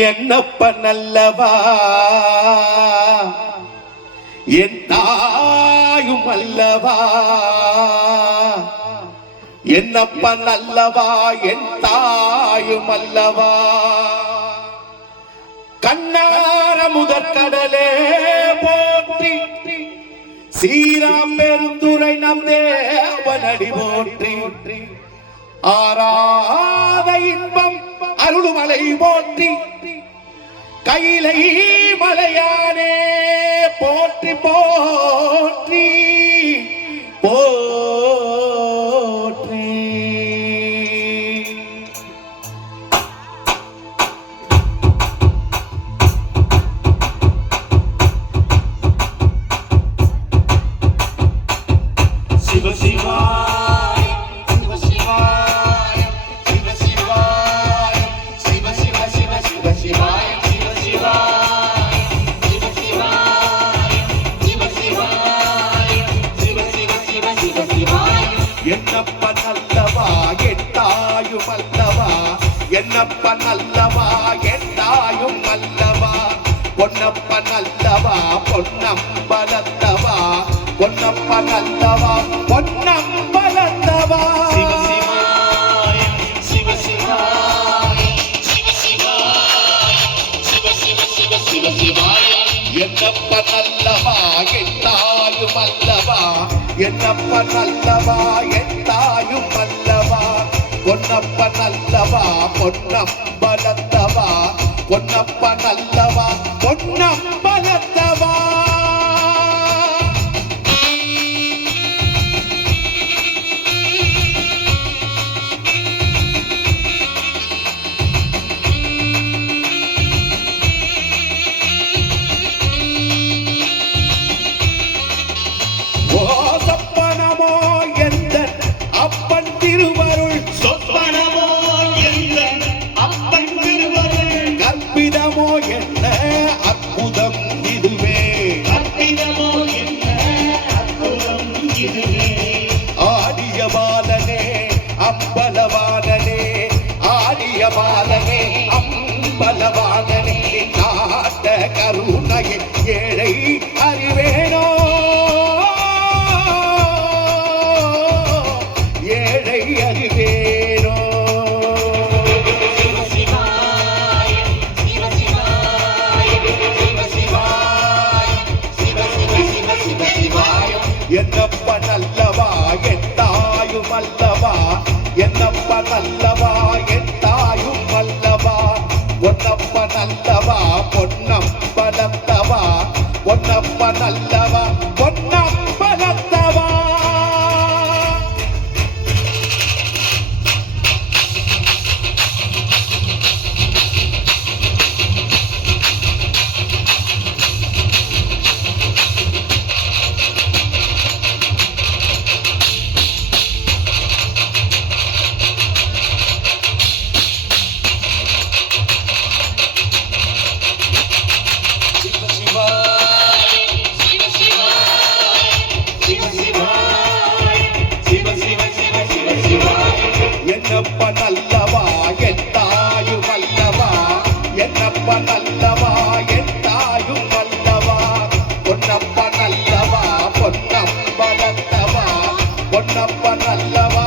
என்னப்ப நல்லவா என் தாயும் அல்லவா, என்னப்ப நல்லவா என் தாயும் அல்லவா. கண்ணார முதற்கடலே போற்றி, சீராம் பெருந்துரை நம் தேவனடி போற்றி. ஆராத இன்பம் அருள்மலை போற்றி, கையிலை மலையானே போற்றி போற்றி போற்றி. சிவ சிவா என்னப்ப நல்லவா எட்டாயும் அல்லவா, என்னப்ப நல்லவா எட்டாயும் அல்லவா. பொன்னப்ப நல்லவா பொன்னம்பலத்தவா, பொன்னப்ப நல்லவா பொன்னம்பலத்தவா. என்னப்ப நல்லவா எட்டாயும் அல்லவா, என்னப்ப நல்லவா எட்டாயும் அல்லவா. பொன்னப்ப நல்லவா பொன்னம்பலத்தவா, பொன்னப்ப நல்லவா பொன்னம்பலத்தவா. பாலனே அம்பலவானனே, காட்ட கருணையை ஏழை அறிவேனோ, ஏழை அறிவேனோ. என்னப்ப நல்லவா எட்டாயும் அல்லவா, என்னப்ப நல்லவா எட்டாயும் அல்லவா. பொன்னப்ப நல்லவா பொன்னம்பலத்தவா, பொன்னப்ப நல்லவா பொன்னம்பலத்தவா. என்னப்ப நல்லவா எட்டாயும் அல்லவா, என்னப்ப நல்லவா எட்டாயும் அல்லவா. பொன்னப்ப நல்லவா பொன்னம்பலத்தவா, பொன்னப்ப நல்லவா